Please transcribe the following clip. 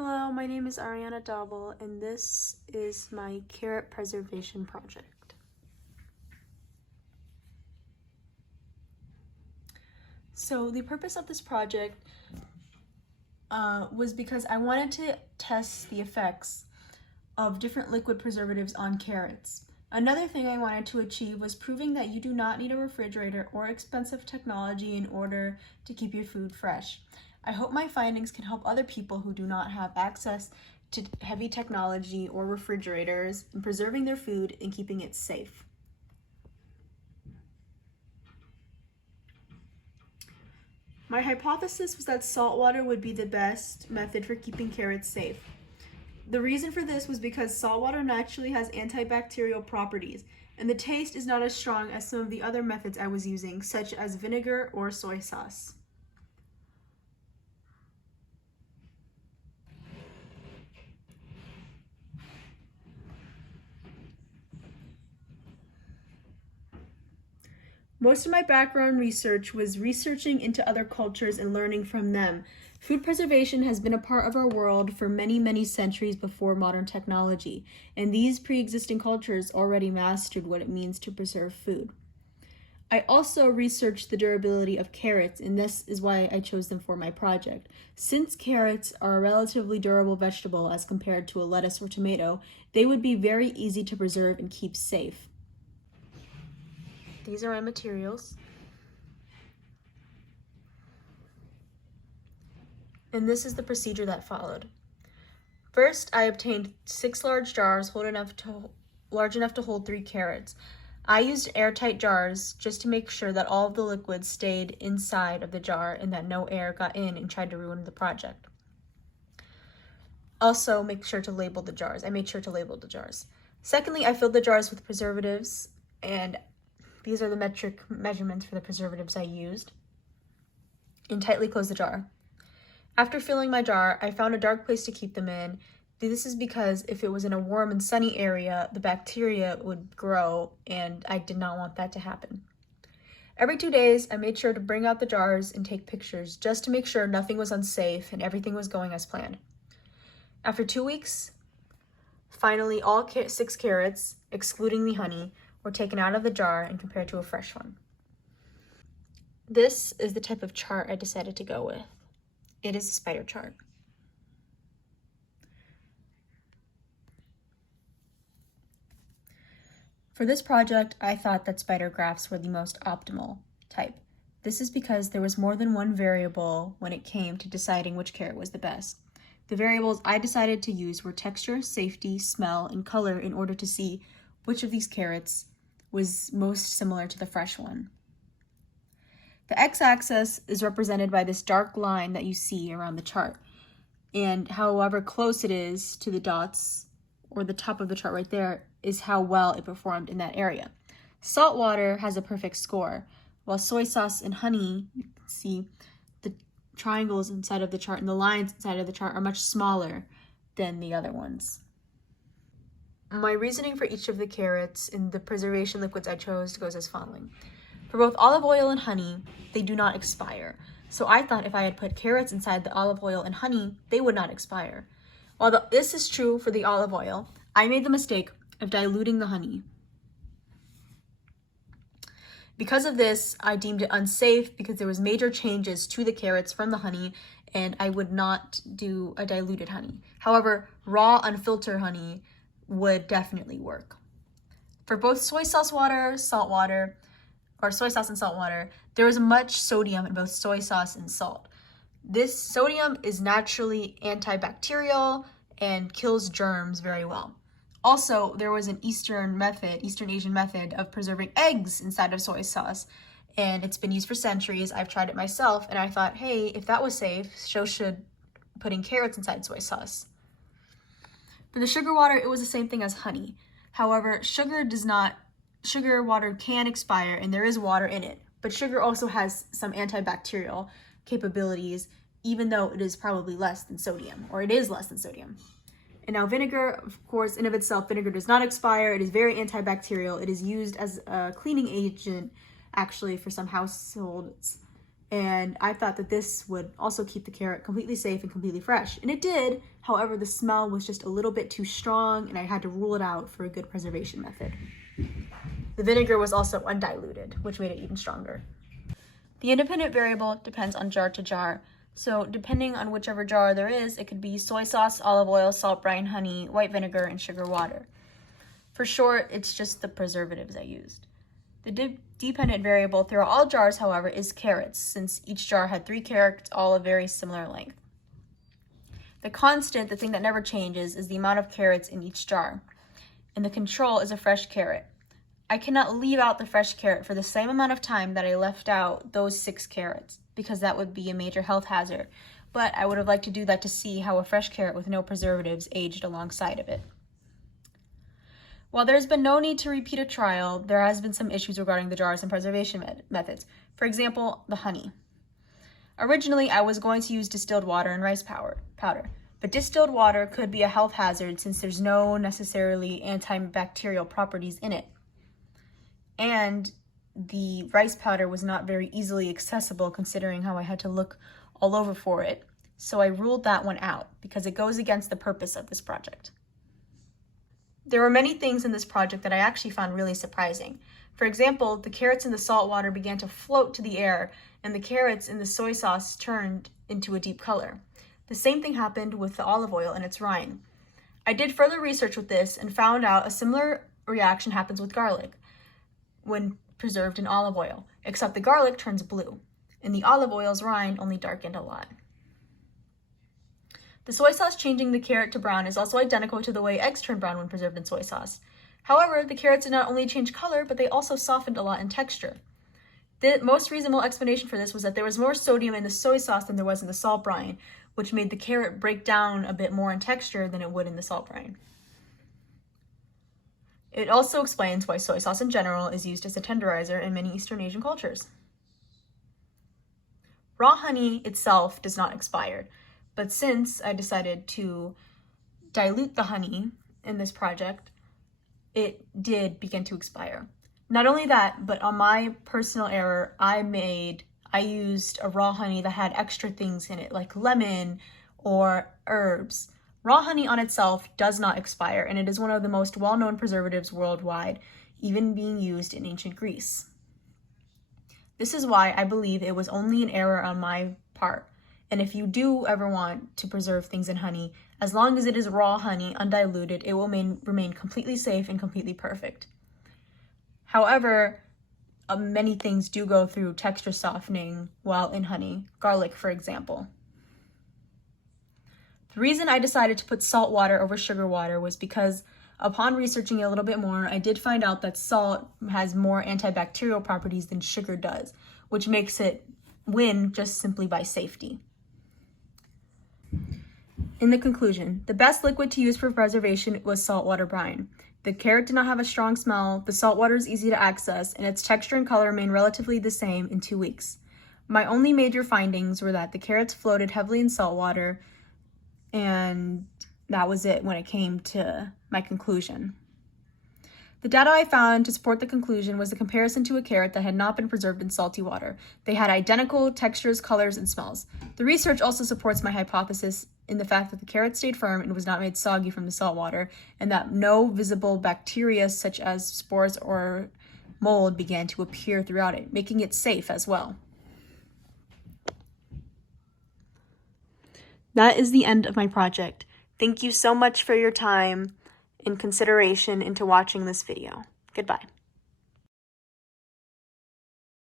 Hello, my name is Ariana Dobble, and this is my carrot preservation project. So the purpose of this project was because I wanted to test the effects of different liquid preservatives on carrots. Another thing I wanted to achieve was proving that you do not need a refrigerator or expensive technology in order to keep your food fresh. I hope my findings can help other people who do not have access to heavy technology or refrigerators in preserving their food and keeping it safe. My hypothesis was that salt water would be the best method for keeping carrots safe. The reason for this was because salt water naturally has antibacterial properties, and the taste is not as strong as some of the other methods I was using, such as vinegar or soy sauce. Most of my background research was researching into other cultures and learning from them. Food preservation has been a part of our world for many, many centuries before modern technology, and these pre-existing cultures already mastered what it means to preserve food. I also researched the durability of carrots, and this is why I chose them for my project. Since carrots are a relatively durable vegetable as compared to a lettuce or tomato, they would be very easy to preserve and keep safe. These are my materials. And this is the procedure that followed. First, I obtained 6 large jars large enough to hold 3 carrots. I used airtight jars just to make sure that all of the liquid stayed inside of the jar and that no air got in and tried to ruin the project. Also, make sure to label the jars. I made sure to label the jars. Secondly, I filled the jars with preservatives, and these are the metric measurements for the preservatives I used, and tightly closed the jar. After filling my jar, I found a dark place to keep them in. This is because if it was in a warm and sunny area, the bacteria would grow, and I did not want that to happen. Every 2 days, I made sure to bring out the jars and take pictures just to make sure nothing was unsafe and everything was going as planned. After 2 weeks, finally all 6 carrots, excluding the honey, were taken out of the jar and compared to a fresh one. This is the type of chart I decided to go with. It is a spider chart. For this project, I thought that spider graphs were the most optimal type. This is because there was more than one variable when it came to deciding which carrot was the best. The variables I decided to use were texture, safety, smell, and color in order to see which of these carrots was most similar to the fresh one. The x-axis is represented by this dark line that you see around the chart, and however close it is to the dots or the top of the chart right there is how well it performed in that area. Salt water has a perfect score, while soy sauce and honey, you can see the triangles inside of the chart and the lines inside of the chart are much smaller than the other ones. My reasoning for each of the carrots and the preservation liquids I chose goes as following. For both olive oil and honey, they do not expire. So I thought if I had put carrots inside the olive oil and honey, they would not expire. While this is true for the olive oil, I made the mistake of diluting the honey. Because of this, I deemed it unsafe because there was major changes to the carrots from the honey, and I would not do a diluted honey. However, raw, unfiltered honey would definitely work. For both soy sauce and salt water, there is much sodium in both soy sauce and salt. This sodium is naturally antibacterial and kills germs very well. Also, there was an Eastern Asian method of preserving eggs inside of soy sauce, and it's been used for centuries. I've tried it myself, and I thought, hey, if that was safe, so should putting carrots inside soy sauce. For the sugar water, it was the same thing as honey. However, sugar water can expire, and there is water in it, but sugar also has some antibacterial capabilities, even though it is probably less than sodium, or it is less than sodium. And now vinegar, of course, in of itself, vinegar does not expire. It is very antibacterial. It is used as a cleaning agent, actually, for some households And I thought that this would also keep the carrot completely safe and completely fresh. And it did. However, the smell was just a little bit too strong and I had to rule it out for a good preservation method. The vinegar was also undiluted, which made it even stronger. The independent variable depends on jar to jar. So depending on whichever jar there is, it could be soy sauce, olive oil, salt, brine, honey, white vinegar, and sugar water. For short, it's just the preservatives I used. The dependent variable through all jars, however, is carrots, since each jar had 3 carrots, all of very similar length. The constant, the thing that never changes, is the amount of carrots in each jar. And the control is a fresh carrot. I cannot leave out the fresh carrot for the same amount of time that I left out those 6 carrots, because that would be a major health hazard. But I would have liked to do that to see how a fresh carrot with no preservatives aged alongside of it. While there's been no need to repeat a trial, there has been some issues regarding the jars and preservation methods. For example, the honey. Originally, I was going to use distilled water and rice powder, but distilled water could be a health hazard since there's no necessarily antibacterial properties in it. And the rice powder was not very easily accessible considering how I had to look all over for it. So I ruled that one out because it goes against the purpose of this project. There were many things in this project that I actually found really surprising. For example, the carrots in the salt water began to float to the air, and the carrots in the soy sauce turned into a deep color. The same thing happened with the olive oil and its rind. I did further research with this and found out a similar reaction happens with garlic when preserved in olive oil, except the garlic turns blue, and the olive oil's rind only darkened a lot. The soy sauce changing the carrot to brown is also identical to the way eggs turn brown when preserved in soy sauce. However, the carrots did not only change color, but they also softened a lot in texture. The most reasonable explanation for this was that there was more sodium in the soy sauce than there was in the salt brine, which made the carrot break down a bit more in texture than it would in the salt brine. It also explains why soy sauce in general is used as a tenderizer in many Eastern Asian cultures. Raw honey itself does not expire. But since I decided to dilute the honey in this project, it did begin to expire. Not only that, but on my personal error, I used a raw honey that had extra things in it, like lemon or herbs. Raw honey on itself does not expire, and it is one of the most well-known preservatives worldwide, even being used in ancient Greece. This is why I believe it was only an error on my part. And if you do ever want to preserve things in honey, as long as it is raw honey, undiluted, it will remain completely safe and completely perfect. However, many things do go through texture softening while in honey, garlic for example. The reason I decided to put salt water over sugar water was because upon researching it a little bit more, I did find out that salt has more antibacterial properties than sugar does, which makes it win just simply by safety. In the conclusion, the best liquid to use for preservation was saltwater brine. The carrot did not have a strong smell, the salt water is easy to access, and its texture and color remained relatively the same in 2 weeks. My only major findings were that the carrots floated heavily in salt water, and that was it when it came to my conclusion. The data I found to support the conclusion was the comparison to a carrot that had not been preserved in salty water. They had identical textures, colors, and smells. The research also supports my hypothesis in the fact that the carrot stayed firm and was not made soggy from the salt water, and that no visible bacteria such as spores or mold began to appear throughout it, making it safe as well. That is the end of my project. Thank you so much for your time and consideration into watching this video. Goodbye.